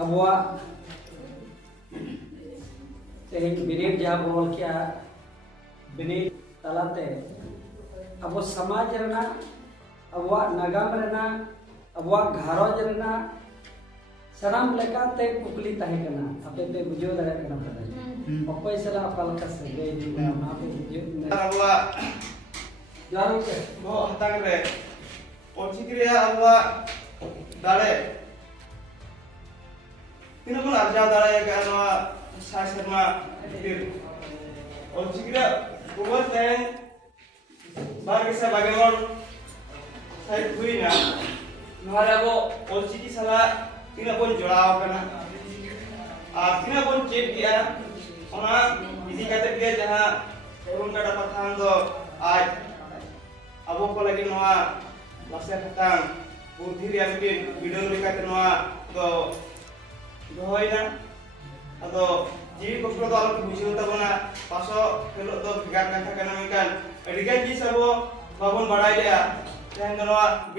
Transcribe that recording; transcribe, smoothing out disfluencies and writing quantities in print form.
abuak binit jahab bol kia binit talate abo samaj rena abuak nagam rena abuak gharoj rena sanam lekate kukli tahe kana ape pe bujau dare kana pada okoy sala apal ka sagai di nama pe bujau abuak jaru ke mo hatang re ochikriya abuak dare tina pun arja dare ka noa sai serma bir ochikriya kubas teng bar kisa bagemon sai huina noare abo ochiki sala tina pun jorao kana tina pun cek dia ona idi kate dia jaha urun ka dapat thang do aj abo ko lagi noa lase khatang budhi riya bin video lekate noa do dohoina ado ji kokro do alok bujau tabona paso kelok do bigar kantha kana mengkan adigan ji sabo babon badai dia yang noa